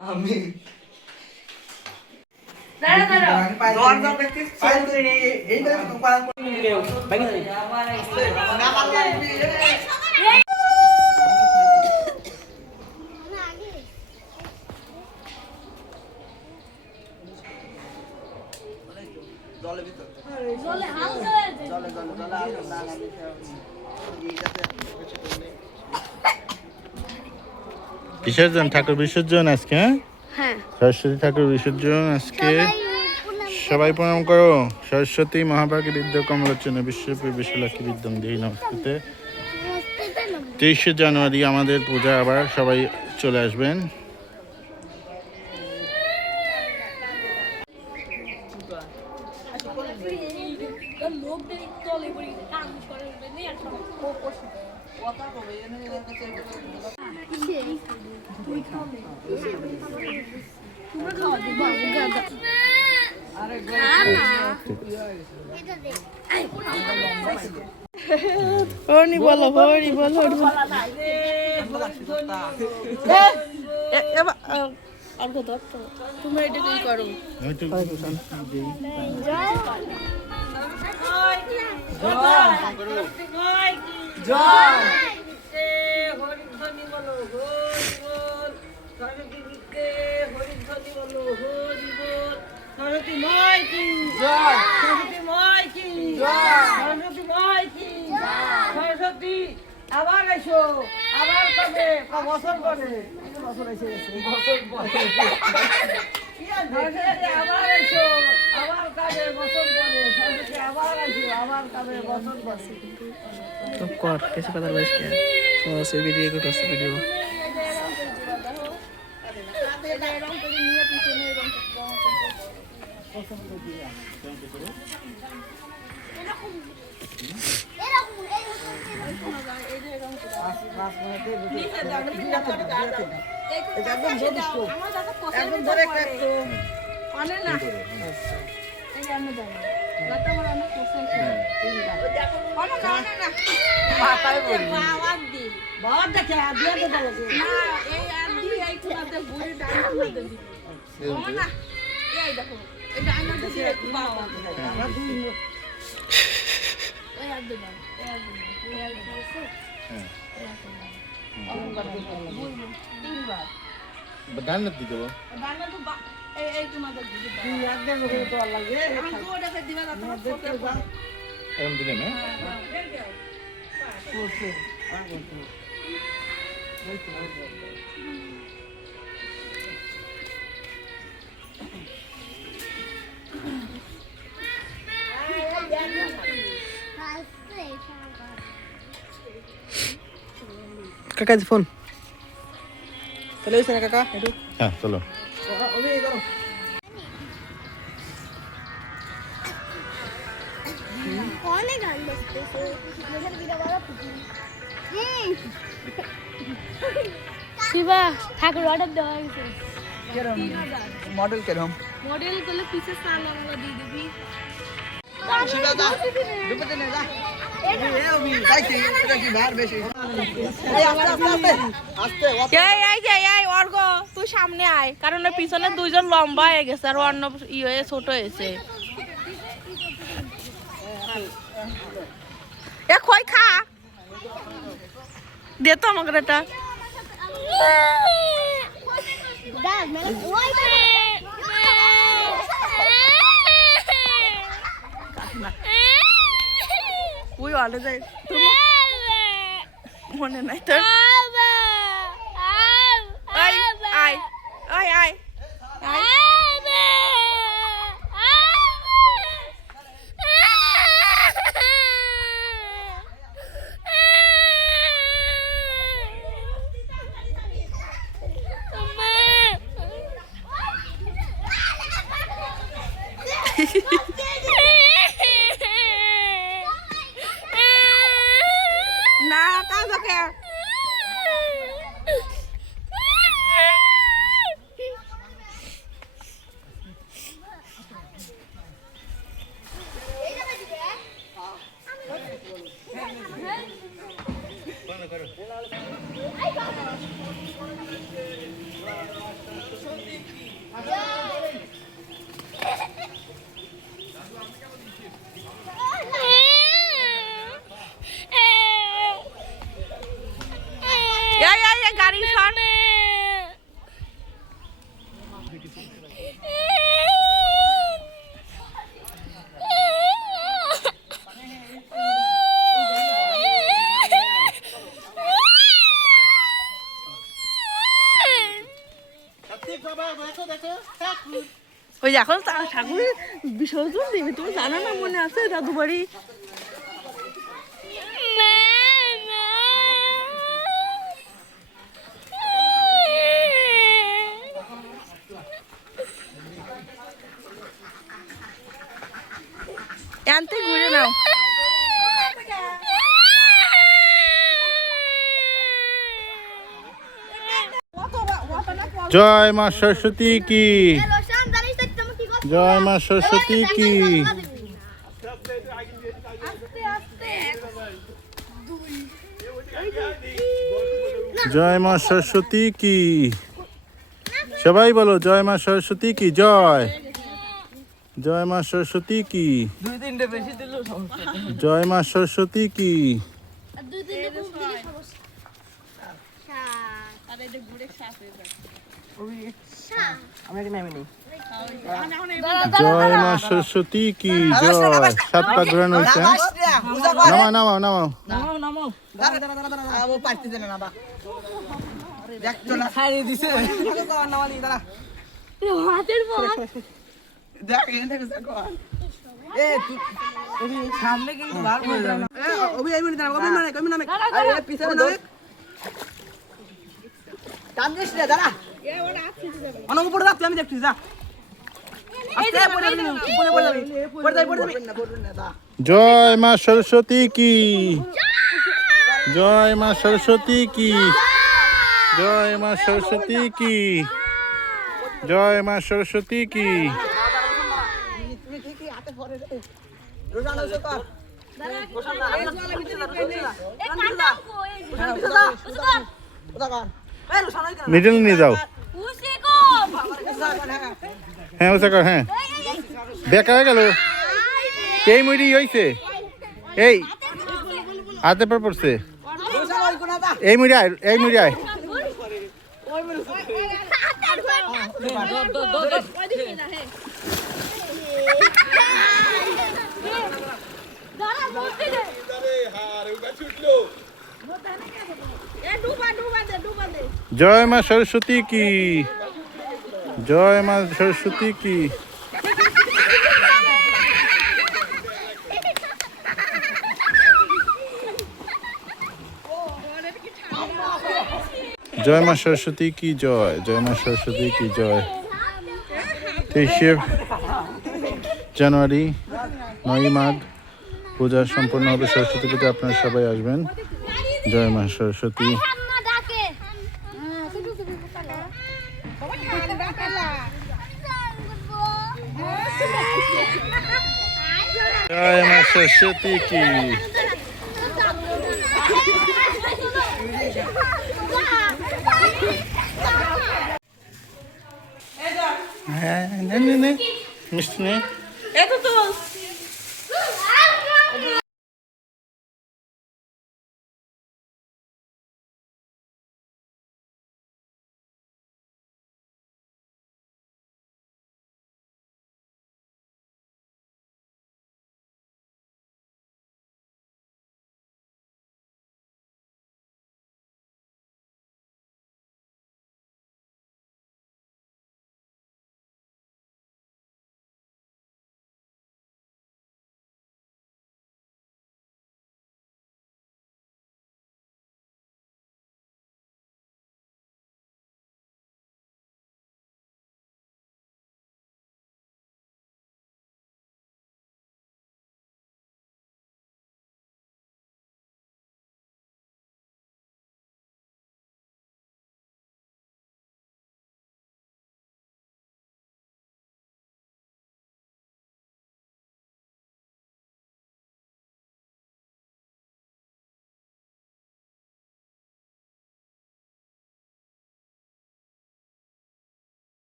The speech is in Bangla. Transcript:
আমি বিসর্জন ঠাকুর বিসর্জন আজকে, হ্যাঁ সরস্বতী ঠাকুর বিসর্জন আজকে। সবাই প্রণাম করো। সরস্বতী মহাভাগী বিদ্যা কমলোচনে বিশ্বপী বিশ্বলক্ষ্মী বিদ্যম দেহি নমস্তে। 23শে জানুয়ারি আমাদের পূজা, আবার সবাই চলে আসবেন। হরি বলো, হরি বল, হরি বল। তুমি এটা কি করো? সরস্বতী মাই কি জয়, সরস্বতী মাই কি জয়, সরস্বতী মাই কি জয়। সরস্বতী আবার এসো, আবার কবে বছর পরে বছর এসে বছর পরে সরস্বতী আবার এসো, আবার কবে বছর পরে সরস্বতী আবার এসো, আবার কবে বছর পরে। तो कर कैसे पता लगा इसके से वीडियो को कैसे वीडियो দান না দিতে এরকম দিলে না काका जी फोन चलो इसे काका हेडू হ্যাঁ চলো। শিবা ঠাকুর অর্ডার দেওয়া হয়েছে। मॉडल के हम মডেল করলে পিছে সাল আমরা দিয়ে দিবি। शिवा दा दुपट्टे ने दा ए अभी काई এটা কি ভার বেশি এই আস্তে আস্তে এই অর্গ তুই সামনে আয়, কারণ ওর পিছনে দুইজন লম্বা হয়ে গেছে আর অন্য হয়ে ছোট হয়েছে। এ কই খা দে তো আমাকে এটা। ওই আলে যাই মনে নাই তোর। আয় আয় আয় আয় না কাজকে ওই যে এখন ঠাকুরের বিসর্জন দিবি, তুমি জানো না, মনে আছে দাদু বাড়ি? আনতে ঘুরে নাও। জয় মা সরস্বতী কি, জয় মা সরস্বতী কি, জয় মা সরস্বতী কি, সবাই বলো জয় মা সরস্বতী কি, জয়, জয় মা সরস্বতী কি, জয় মা সরস্বতী কি। জয় মা সরস্বতী কি জয়। 7 পা ঘোরানো হয়েছে। নামাও নামাও নামাও। সামনে কিন্তু আমি দেখছি যা। জয় মা সরস্বতী কি, জয় মা সরস্বতী কি, জয় মা সরস্বতী কি, জয় মা সরস্বতী কি। মিডল নিয়ে যাও। হ্যাঁ ওসা কর, হ্যাঁ দেখা হয়ে গেল। এই মুড়ি হয়েছে, এই হাতে পর পড়ছে। এই মুড়ি আয়, এই মুড়ি আয়। জয় মা সরস্বতী কি, জয় মা সরস্বতী কি। জয় মা সরস্বতী কি জয়, জয় মা সরস্বতী কি জয়। 23শে জানুয়ারি 9ই মাঘ পূজা সম্পন্ন হবে, সরস্বতী পূজা। আপনারা সবাই আসবেন। জয় মা সরস্বতী। জয় মা সরস্বতী কি। হ্যাঁ মিষ্টি নে। এটা তো